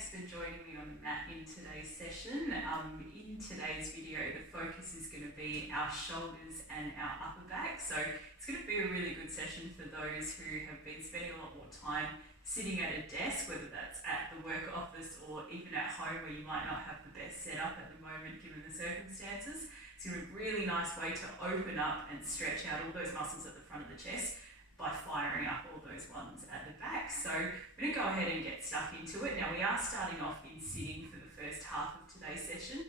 thanks for joining me on the mat in today's session. In today's video, the focus is going to be our shoulders and our upper back. So it's going to be a really good session for those who have been spending a lot more time sitting at a desk, whether that's at the work office or even at home where you might not have the best setup at the moment given the circumstances. It's a really nice way to open up and stretch out all those muscles at the front of the chest by firing up all those ones at the back. So I'm going to go ahead and get stuck into it. Now we are starting off in sitting for the first half of today's session.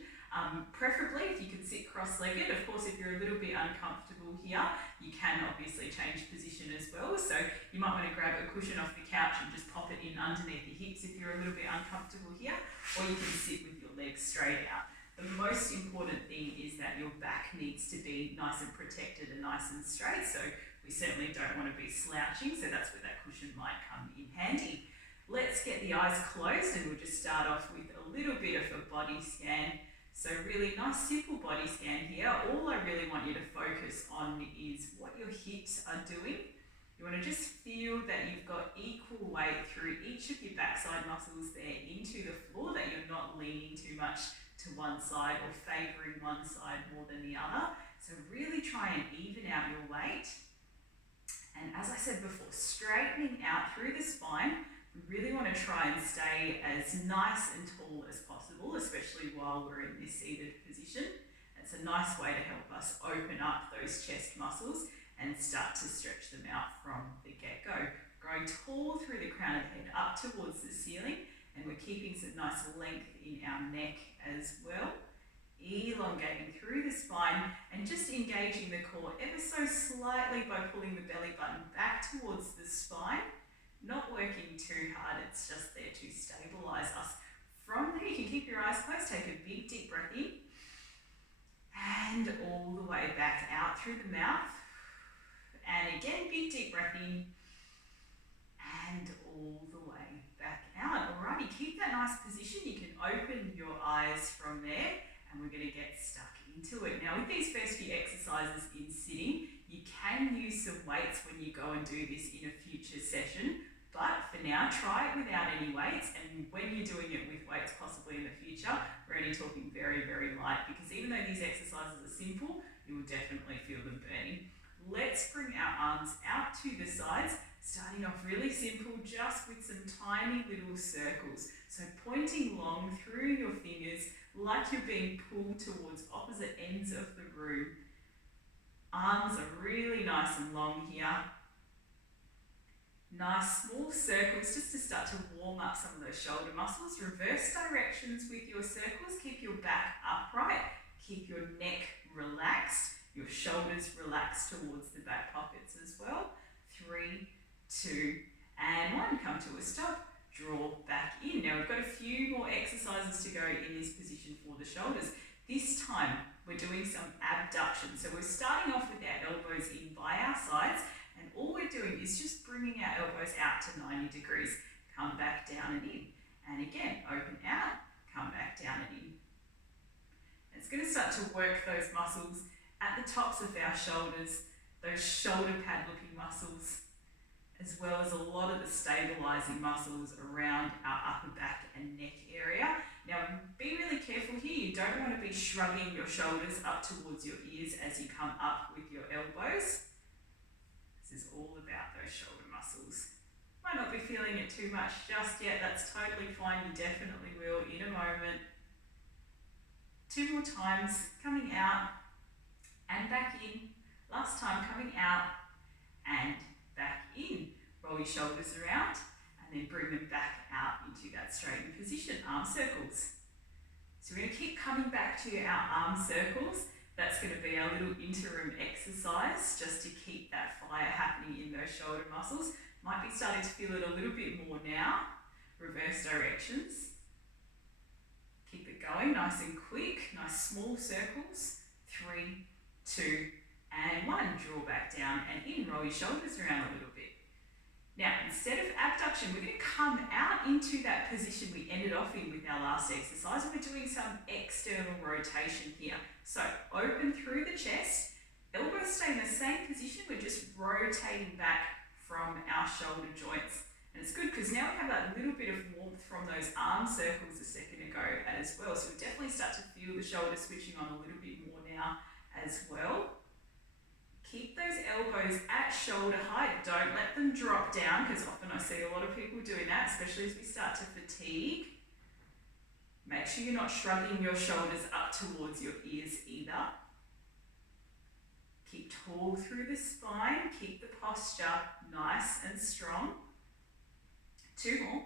Preferably if you can sit cross-legged. Of course, if you're a little bit uncomfortable here, you can obviously change position as well. So you might want to grab a cushion off the couch and just pop it in underneath your hips if you're a little bit uncomfortable here, or you can sit with your legs straight out. The most important thing is that your back needs to be nice and protected and nice and straight. So we certainly don't want to be slouching, so that's where that cushion might come in handy. Let's get the eyes closed and we'll just start off with a little bit of a body scan. So really nice simple body scan here. All I really want you to focus on is what your hips are doing. You want to just feel that you've got equal weight through each of your backside muscles there into the floor, that you're not leaning too much to one side or favouring one side more than the other. So really try and even out your weight. And as I said before, straightening out through the spine, we really want to try and stay as nice and tall as possible, especially while we're in this seated position. It's a nice way to help us open up those chest muscles and start to stretch them out from the get-go. Growing tall through the crown of the head up towards the ceiling, and we're keeping some nice length in our neck as well. Elongating through the spine and just engaging the core ever so slightly by pulling the belly button back towards the spine. Not working too hard, it's just there to stabilize us. From there, you can keep your eyes closed, take a big deep breath in and all the way back out through the mouth. And again, big deep breath in and all the way back out. Alrighty, keep that nice position. You can open your eyes from there. And we're going to get stuck into it. Now with these first few exercises in sitting, you can use some weights when you go and do this in a future session, but for now try it without any weights, and when you're doing it with weights possibly in the future, we're only talking very, very light, because even though these exercises are simple, you will definitely feel them burning. Let's bring our arms out to the sides, starting off really simple, just with some tiny little circles. So pointing long through your fingers, like you're being pulled towards opposite ends of the room. Arms are really nice and long here. Nice small circles just to start to warm up some of those shoulder muscles. Reverse directions with your circles. Keep your back upright. Keep your neck relaxed. Your shoulders relaxed towards the back pockets as well. 3, 2, and 1. Come to a stop. Draw back in. Now we've got a few more exercises to go in this position for the shoulders. This time we're doing some abduction. So we're starting off with our elbows in by our sides, and all we're doing is just bringing our elbows out to 90 degrees. Come back down and in. And again, open out, come back down and in. It's going to start to work those muscles at the tops of our shoulders, those shoulder pad looking muscles, as well as a lot of the stabilizing muscles around our upper back and neck area. Now, be really careful here. You don't want to be shrugging your shoulders up towards your ears as you come up with your elbows. This is all about those shoulder muscles. Might not be feeling it too much just yet. That's totally fine. You definitely will in a moment. 2 more times. Coming out and back in. Last time, coming out and back in. Roll your shoulders around and then bring them back out into that straightened position, arm circles. So we're going to keep coming back to our arm circles. That's going to be our little interim exercise just to keep that fire happening in those shoulder muscles. Might be starting to feel it a little bit more now. Reverse directions. Keep it going nice and quick, nice small circles. 3, 2, and 1. Draw back down and in. Roll your shoulders around a little bit. Now, instead of abduction, we're going to come out into that position we ended off in with our last exercise. We're doing some external rotation here. So, open through the chest, elbows stay in the same position. We're just rotating back from our shoulder joints And it's good because now we have that little bit of warmth from those arm circles a second ago as well. So we definitely start to feel the shoulders switching on a little bit more now as well. Keep those elbows at shoulder height. Don't let them drop down, because often I see a lot of people doing that, especially as we start to fatigue. Make sure you're not shrugging your shoulders up towards your ears either. Keep tall through the spine. Keep the posture nice and strong. 2 more.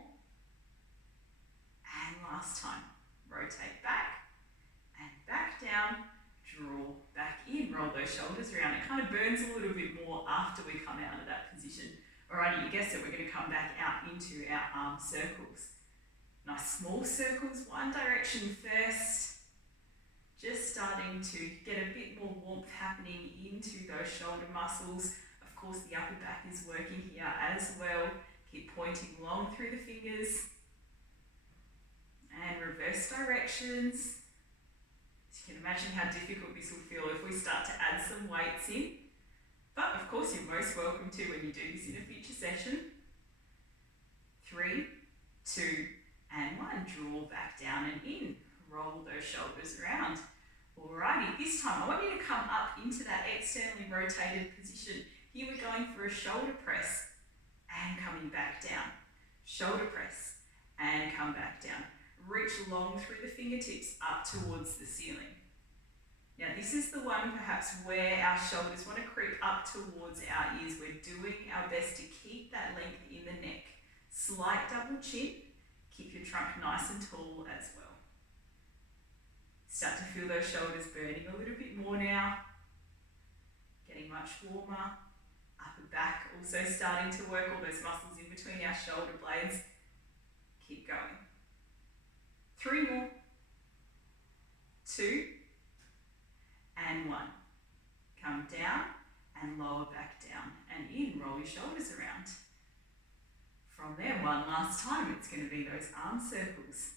And last time. Rotate back and back down. Draw back in. Roll those shoulders around. It kind of burns a little bit more after we come out of that position. Alrighty, you guessed it, we're going to come back out into our arm circles. Nice small circles, one direction first. Just starting to get a bit more warmth happening into those shoulder muscles. Of course, the upper back is working here as well. Keep pointing long through the fingers. And reverse directions. So you can imagine how difficult this will feel if we start to add some weights in. But of course, you're most welcome to when you do this in a future session. 3, 2, and 1. Draw back down and in. Roll those shoulders around. Alrighty, this time I want you to come up into that externally rotated position. Here we're going for a shoulder press and coming back down. Shoulder press and come back down. Reach long through the fingertips up towards the ceiling. Now this is the one perhaps where our shoulders want to creep up towards our ears. We're doing our best to keep that length in the neck. Slight double chin. Keep your trunk nice and tall as well. Start to feel those shoulders burning a little bit more now. Getting much warmer. Upper back also starting to work, all those muscles in between our shoulder blades. Keep going. 3 more. 2 and 1. Come down and lower back down and in. Roll your shoulders around. From there, one last time, it's going to be those arm circles.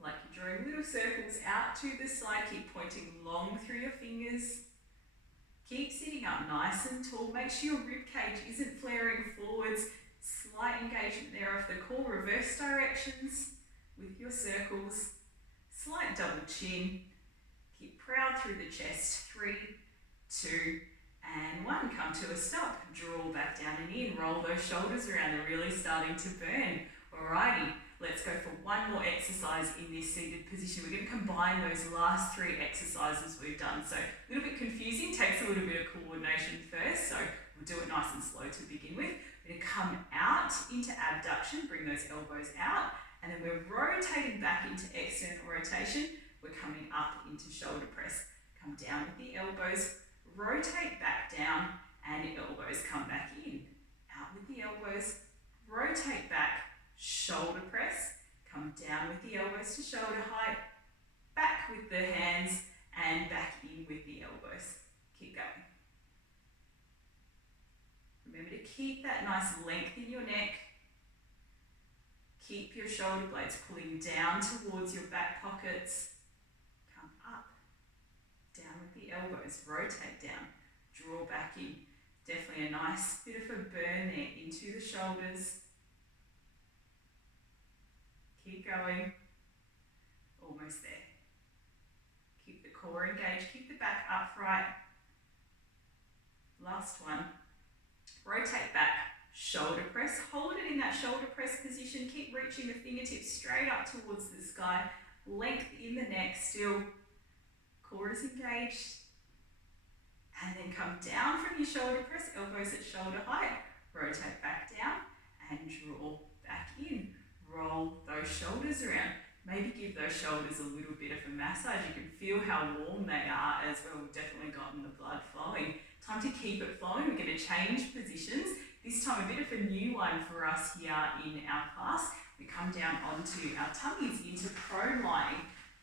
Like you're drawing little circles out to the side. Keep pointing long through your fingers. Keep sitting up nice and tall. Make sure your rib cage isn't flaring forwards. Slight engagement there of the core. Reverse directions with your circles. Slight double chin. Keep proud through the chest. 3, 2, and 1. Come to a stop. Draw back down and in. Roll those shoulders around. They're really starting to burn. Alrighty, let's go for one more exercise in this seated position. We're going to combine those last 3 exercises we've done. So a little bit confusing, takes a little bit of coordination first. So we'll do it nice and slow to begin with. We're going to come out into abduction, bring those elbows out, and then we're rotating back into external rotation. We're coming up into shoulder press. Come down with the elbows, rotate back down, and elbows come back in. Out with the elbows, rotate back, shoulder press, come down with the elbows to shoulder height, back with the hands, and back in with the elbows. Keep going. Remember to keep that nice length in your neck. Keep your shoulder blades pulling down towards your back pockets. Come up, down with the elbows, rotate down, draw back in. Definitely a nice bit of a burn there into the shoulders. Keep going. Almost there. Keep the core engaged, keep the back upright. Last one. Rotate back, shoulder press. Hold it in that shoulder press position. Keep reaching the fingertips straight up towards the sky. Length in the neck still. Core is engaged. And then come down from your shoulder press, elbows at shoulder height. Rotate back down and draw back in. Roll those shoulders around. Maybe give those shoulders a little bit of a massage. You can feel how warm they are as well. We've definitely gotten the blood flowing. Time to keep it flowing. We're going to change positions. This time a bit of a new one for us here in our class. We come down onto our tummies into prone lying.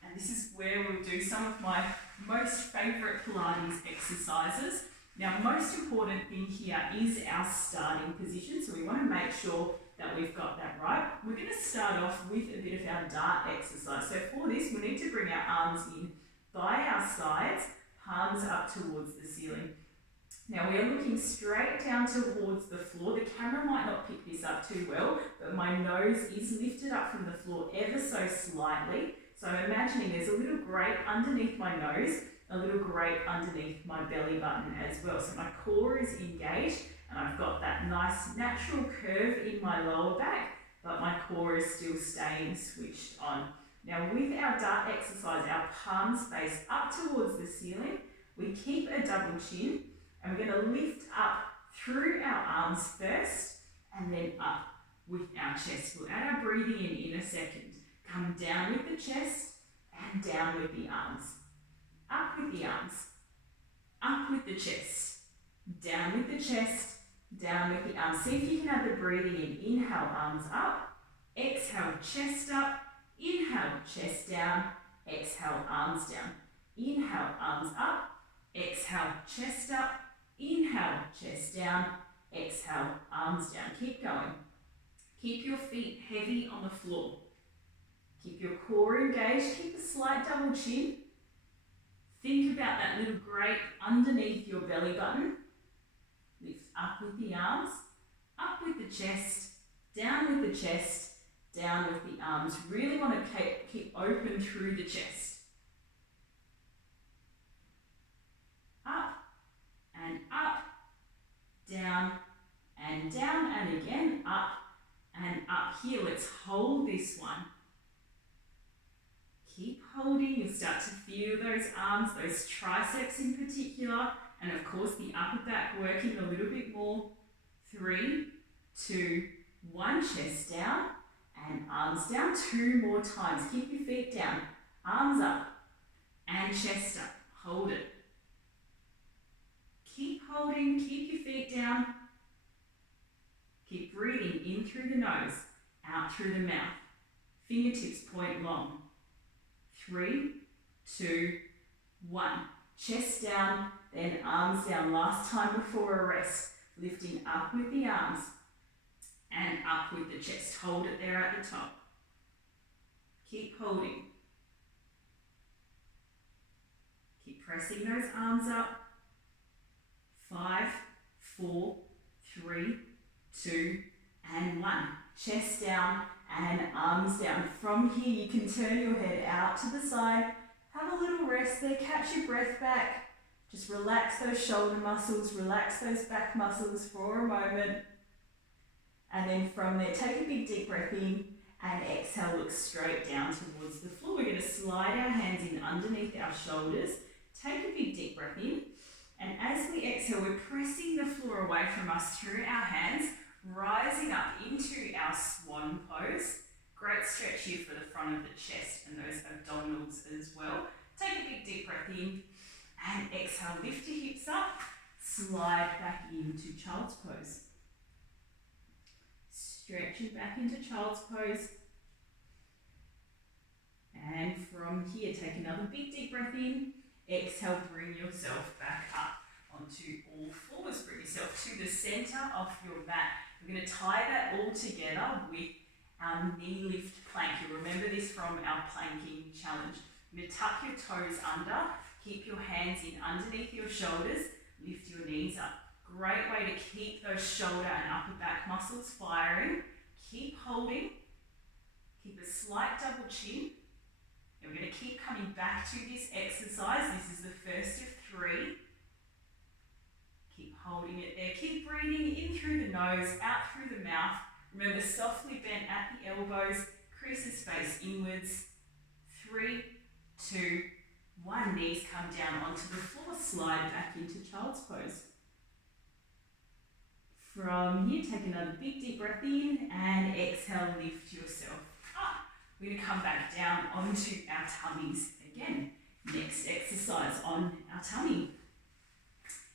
And this is where we'll do some of my most favourite Pilates exercises. Now, most important thing here is our starting position. So we want to make sure that we've got that right. We're going to start off with a bit of our dart exercise. So for this, we need to bring our arms in by our sides, palms up towards the ceiling. Now we are looking straight down towards the floor. The camera might not pick this up too well, but my nose is lifted up from the floor ever so slightly. So I'm imagining there's a little grate underneath my nose, a little grate underneath my belly button as well. So my core is engaged and I've got that nice natural curve in my lower back, but my core is still staying switched on. Now with our dart exercise, our palms face up towards the ceiling. We keep a double chin and we're going to lift up through our arms first and then up with our chest. We'll add our breathing in a second. Come down with the chest and down with the arms. Up with the arms. Up with the chest. Down with the chest. Down with the arms. See if you can add the breathing in. Inhale, arms up. Exhale, chest up. Inhale, chest down. Exhale, arms down. Inhale, arms up. Exhale, chest up. Inhale, chest down. Exhale, arms down. Keep going. Keep your feet heavy on the floor. Keep your core engaged. Keep a slight double chin. Think about that little grate underneath your belly button. Lift up with the arms, up with the chest, down with the chest, down with the arms. Really want to keep open through the chest. Up and up, down and down, and again up and up. Here, let's hold this one. Keep holding. You'll start to feel those arms, those triceps in particular, and of course the upper back working a little bit more. 3, 2, 1, chest down and arms down. 2 more times. Keep your feet down, arms up and chest up. Hold it. Keep holding, keep your feet down. Keep breathing in through the nose, out through the mouth. Fingertips point long. 3, 2, 1. Chest down, then arms down. Last time before a rest. Lifting up with the arms and up with the chest. Hold it there at the top. Keep holding. Keep pressing those arms up. 5, 4, 3, 2, and 1. Chest down and arms down. From here, you can turn your head out to the side. Have a little rest there. Catch your breath back. Just relax those shoulder muscles. Relax those back muscles for a moment. And then from there, take a big deep breath in and exhale. Look straight down towards the floor. We're going to slide our hands in underneath our shoulders. Take a big deep breath in. And as we exhale, we're pressing the floor away from us through our hands, rising up into our swan pose. Great stretch here for the front of the chest and those abdominals as well. Take a big deep breath in and exhale. Lift your hips up, slide back into child's pose. Stretching back into child's pose. And from here, take another big deep breath in. Exhale, bring yourself back up onto all fours. Bring yourself to the center of your mat. We're going to tie that all together with our knee lift plank. You'll remember this from our planking challenge. You're going to tuck your toes under, keep your hands in underneath your shoulders, lift your knees up. Great way to keep those shoulder and upper back muscles firing. Keep holding. Keep a slight double chin. And we're going to keep coming back to this exercise. This is the first of 3. Keep holding it there. Keep breathing in through the nose, out through the mouth. Remember, softly bent at the elbows, creases face inwards. 3, 2, 1. Knees come down onto the floor. Slide back into child's pose. From here, take another big deep breath in and exhale, lift yourself up. We're going to come back down onto our tummies again. Next exercise on our tummy.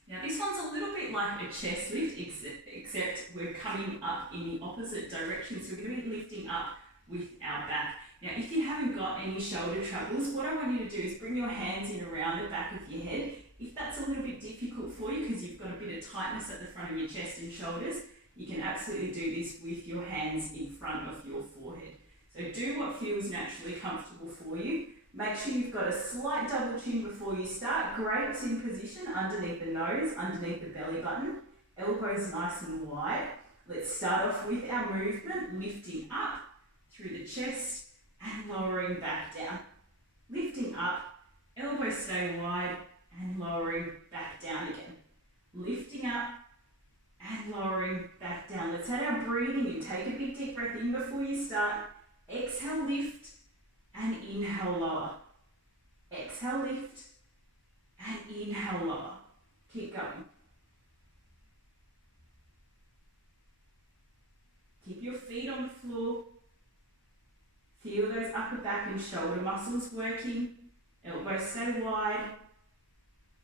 Now this one's a little bit like a chest lift, except we're coming up in the opposite direction. So we're going to be lifting up with our back. Now if you haven't got any shoulder troubles, what I want you to do is bring your hands in around the back of your head. If that's a little bit difficult for you because you've got a bit of tightness at the front of your chest and shoulders, you can absolutely do this with your hands in front of your forehead. So do what feels naturally comfortable for you. Make sure you've got a slight double chin before you start. Grapes in position underneath the nose, underneath the belly button. Elbows nice and wide. Let's start off with our movement, lifting up through the chest and lowering back down. Lifting up, elbows stay wide and lowering back down again. Lifting up and lowering back down. Let's add our breathing in. Take a big deep breath in before you start. Exhale, lift and inhale, lower. Exhale, lift and inhale, lower. Keep going. Keep your feet on the floor. Feel those upper back and shoulder muscles working. Elbows stay wide.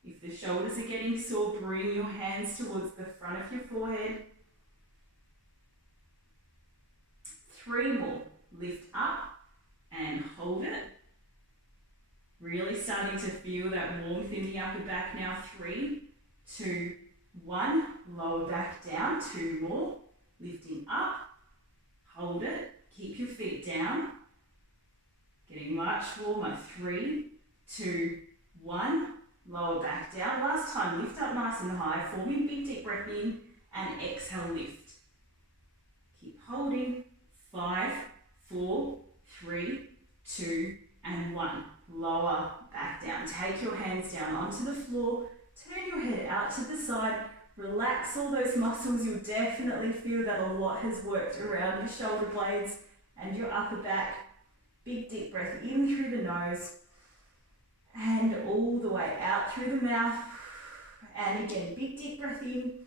If the shoulders are getting sore, bring your hands towards the front of your forehead. 3 more. Lift up and hold it. Really starting to feel that warmth in the upper back now. 3, 2, 1. Lower back down. 2 more. Lifting up. Hold it. Keep your feet down. Getting much warmer. 3, 2, 1. Lower back down. Last time, lift up nice and high. Forming big deep breath in and exhale, lift. Keep holding. 5, 4, 3, 2, and 1. Lower back down. Take your hands down onto the floor. Turn your head out to the side. Relax all those muscles. You'll definitely feel that a lot has worked around your shoulder blades and your upper back. Big deep breath in through the nose and all the way out through the mouth. And again, big deep breath in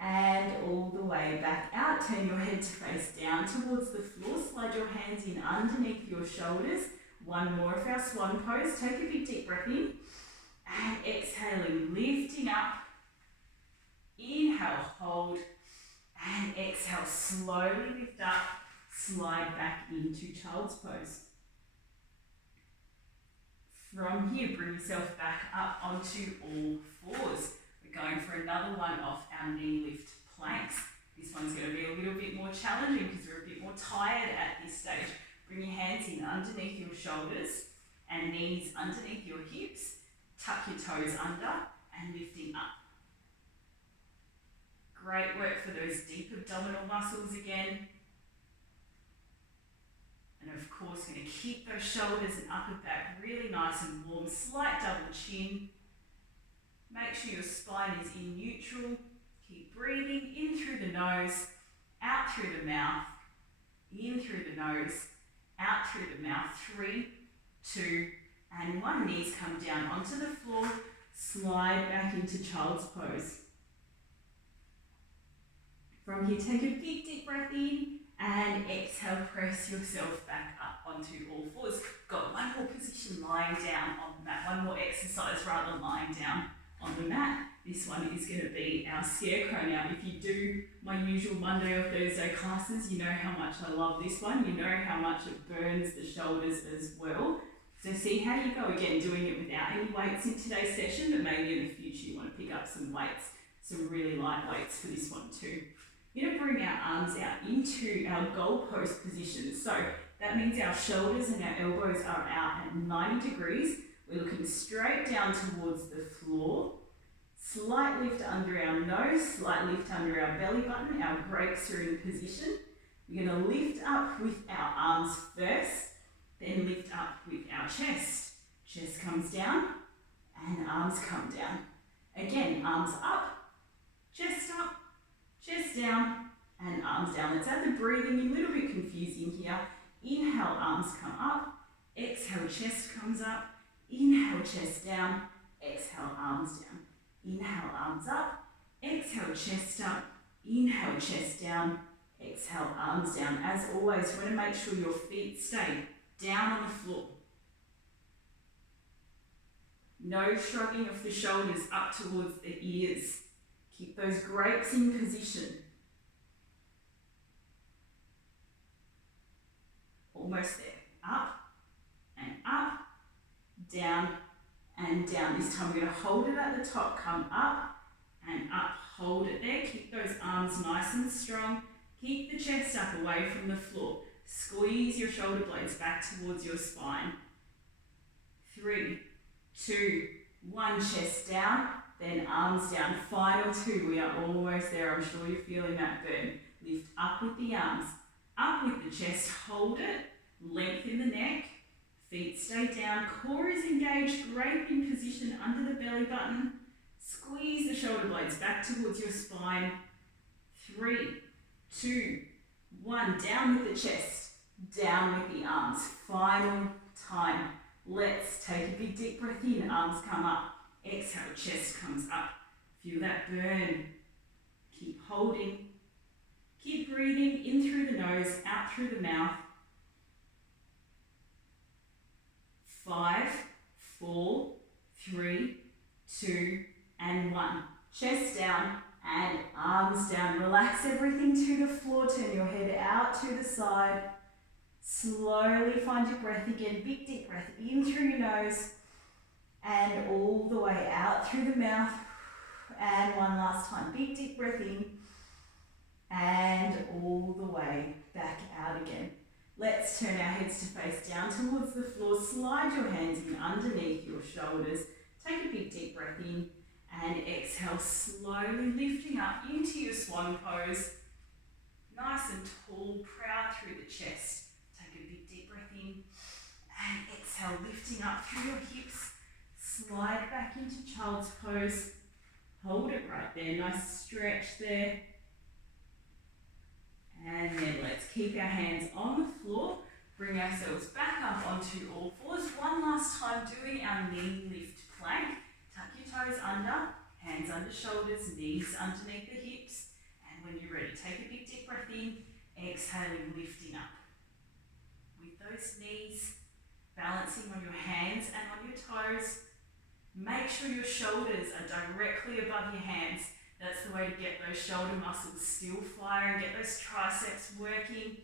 and all the way back out. Turn your head to face down towards the floor. Slide your hands in underneath your shoulders. 1 more of our swan pose. Take a big deep breath in and exhaling, lifting up. Inhale, hold, and exhale, slowly lift up, slide back into child's pose. From here, bring yourself back up onto all fours. We're going for another one off our knee lift planks. This one's going to be a little bit more challenging because we're a bit more tired at this stage. Bring your hands in underneath your shoulders and knees underneath your hips. Tuck your toes under and lifting up. Great work for those deep abdominal muscles again. And of course, going to keep those shoulders and upper back really nice and warm. Slight double chin. Make sure your spine is in neutral. Keep breathing in through the nose, out through the mouth, in through the nose, out through the mouth. 3, 2, and 1. Knees come down onto the floor. Slide back into child's pose. From here, take a big deep breath in and exhale, press yourself back up onto all fours. Got 1 more position lying down on the mat, 1 more exercise rather lying down on the mat. This one is going to be our scarecrow. Now, if you do my usual Monday or Thursday classes, you know how much I love this one. You know how much it burns the shoulders as well. So see how you go again, doing it without any weights in today's session, but maybe in the future you want to pick up some weights, some really light weights for this one too. We're going to bring our arms out into our goalpost position. So that means our shoulders and our elbows are out at 90 degrees. We're looking straight down towards the floor. Slight lift under our nose, slight lift under our belly button. Our brakes are in position. We're going to lift up with our arms first, then lift up with our chest. Chest comes down and arms come down. Again, arms up, chest down, and arms down. Let's add the breathing in, a little bit confusing here. Inhale, arms come up. Exhale, chest comes up. Inhale, chest down. Exhale, arms down. Inhale, arms up. Exhale, chest up. Inhale, chest down. Exhale, arms down. As always, you want to make sure your feet stay down on the floor. No shrugging of the shoulders up towards the ears. Keep those grapes in position. Almost there. Up and up, down and down. This time we're going to hold it at the top, come up and up. Hold it there. Keep those arms nice and strong. Keep the chest up away from the floor. Squeeze your shoulder blades back towards your spine. 3, 2, 1. Chest down, then arms down. Final 2. We are almost there. I'm sure you're feeling that burn. Lift up with the arms, up with the chest. Hold it. Lengthen the neck. Feet stay down. Core is engaged. Great in position under the belly button. Squeeze the shoulder blades back towards your spine. 3, 2, 1. Down with the chest. Down with the arms. Final time. Let's take a big deep breath in. Arms come up. Exhale, chest comes up. Feel that burn. Keep holding. Keep breathing in through the nose, out through the mouth. 5, 4, 3, 2, and 1. Chest down and arms down. Relax everything to the floor. Turn your head out to the side. Slowly find your breath again. Big deep breath in through your nose and all the way out through the mouth. And one last time. Big deep breath in and all the way back out again. Let's turn our heads to face down towards the floor. Slide your hands in underneath your shoulders. Take a big deep breath in and exhale, slowly lifting up into your swan pose. Nice and tall, proud through the chest. Take a big deep breath in and exhale, lifting up through your hips. Slide back into child's pose. Hold it right there. Nice stretch there. And then let's keep our hands on the floor. Bring ourselves back up onto all fours. One last time doing our knee lift plank. Tuck your toes under, hands under shoulders, knees underneath the hips. And when you're ready, take a big deep breath in, exhaling, lifting up. With those knees, balancing on your hands and on your toes. Make sure your shoulders are directly above your hands. That's the way to get those shoulder muscles still firing, get those triceps working,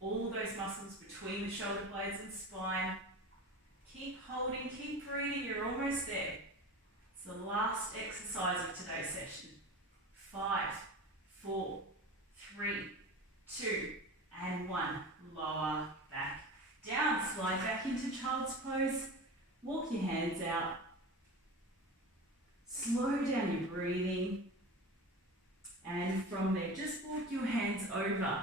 all those muscles between the shoulder blades and spine. Keep holding, keep breathing, you're almost there. It's the last exercise of today's session. 5, 4, 3, 2, and 1. Lower back down, slide back into child's pose. Walk your hands out. Slow down your breathing. And from there, just walk your hands over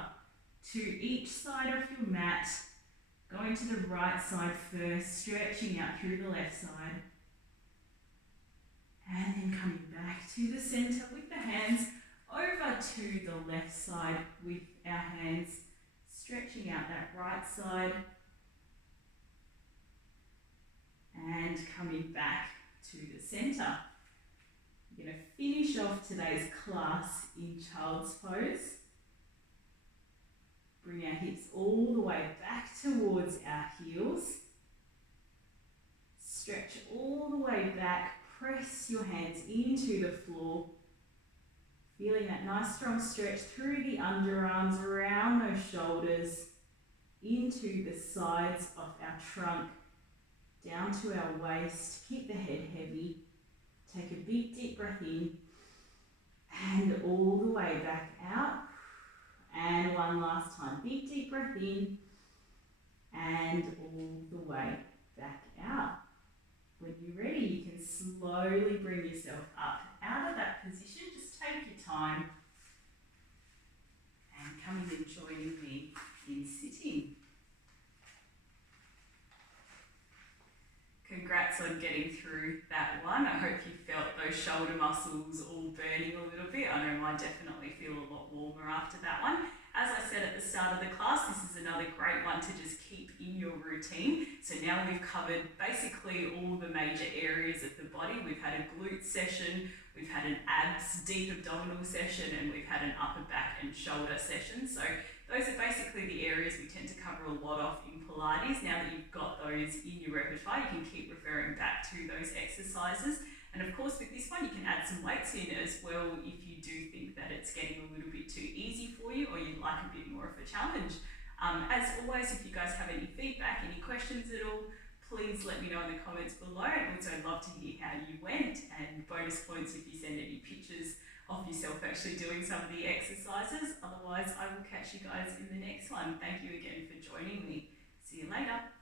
to each side of your mat. Going to the right side first, stretching out through the left side. And then coming back to the center with the hands over to the left side with our hands, stretching out that right side. And coming back to the center. We're going to finish off today's class in child's pose. Bring our hips all the way back towards our heels. Stretch all the way back. Press your hands into the floor. Feeling that nice strong stretch through the underarms, around those shoulders, into the sides of our trunk, down to our waist. Keep the head heavy. Take a big deep breath in and all the way back out. And one last time, big deep breath in and all the way back out. When you're ready, you can slowly bring yourself up out of that position. Just take your time and coming and joining me in sitting. Congrats on getting through that one. I hope you felt those shoulder muscles all burning a little bit. I know mine definitely feel a lot warmer after that one. As I said at the start of the class, this is another great one to just keep in your routine. So now we've covered basically all the major areas of the body. We've had a glute session, we've had an abs, deep abdominal session, and we've had an upper back and shoulder session. So those are basically the areas we tend to cover a lot of in Pilates. Now that you've got those in your repertoire, you can keep referring back to those exercises. And of course, with this one, you can add some weights in as well if you do think that it's getting a little bit too easy for you or you'd like a bit more of a challenge. As always, if you guys have any feedback, any questions at all, please let me know in the comments below. And also, I'd love to hear how you went, and bonus points if you send any pictures of yourself actually doing some of the exercises. Otherwise, I will catch you guys in the next one. Thank you again for joining me. See you later.